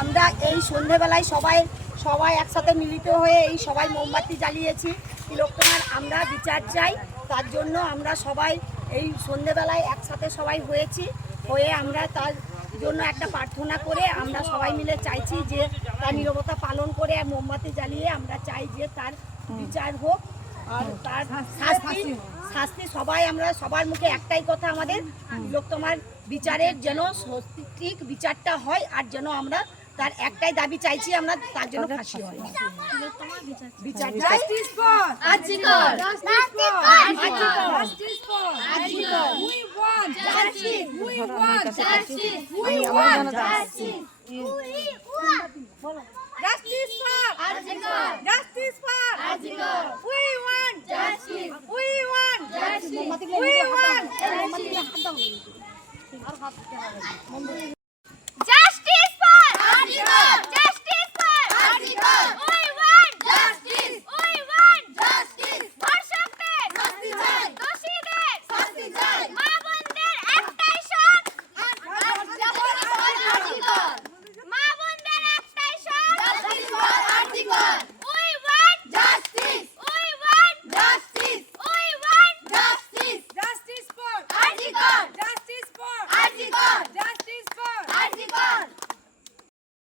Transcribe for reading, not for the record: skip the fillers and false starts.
আমরা এই সন্ধেবেলায় সবাই একসাথে মিলিত হয়ে এই সবাই মোমবাতি জ্বালিয়েছি। তিলোত্তমার আমরা বিচার চাই, তার জন্য আমরা সবাই এই সন্ধেবেলায় একসাথে সবাই হয়ে আমরা তার জন্য একটা প্রার্থনা করে আমরা সবাই মিলে চাইছি যে তার নীরবতা পালন করে মোমবাতি জ্বালিয়ে আমরা চাই যে তার বিচার হোক আর তার শাস্তি আমরা সবার মুখে একটাই কথা, আমাদের তিলোত্তমার বিচারের যেন সঠিক বিচারটা হয় আর যেন আমরা তার একটাই দাবি চাইছি, আমরা তার জন্য ফাঁসি হয়। বিচার justice for আজিকর, justice for আজিকর, justice for আজিকর, we want justice, we want justice, we want justice, justice for আজিকর, justice for আজিকর, we want justice, we want justice, we want justice.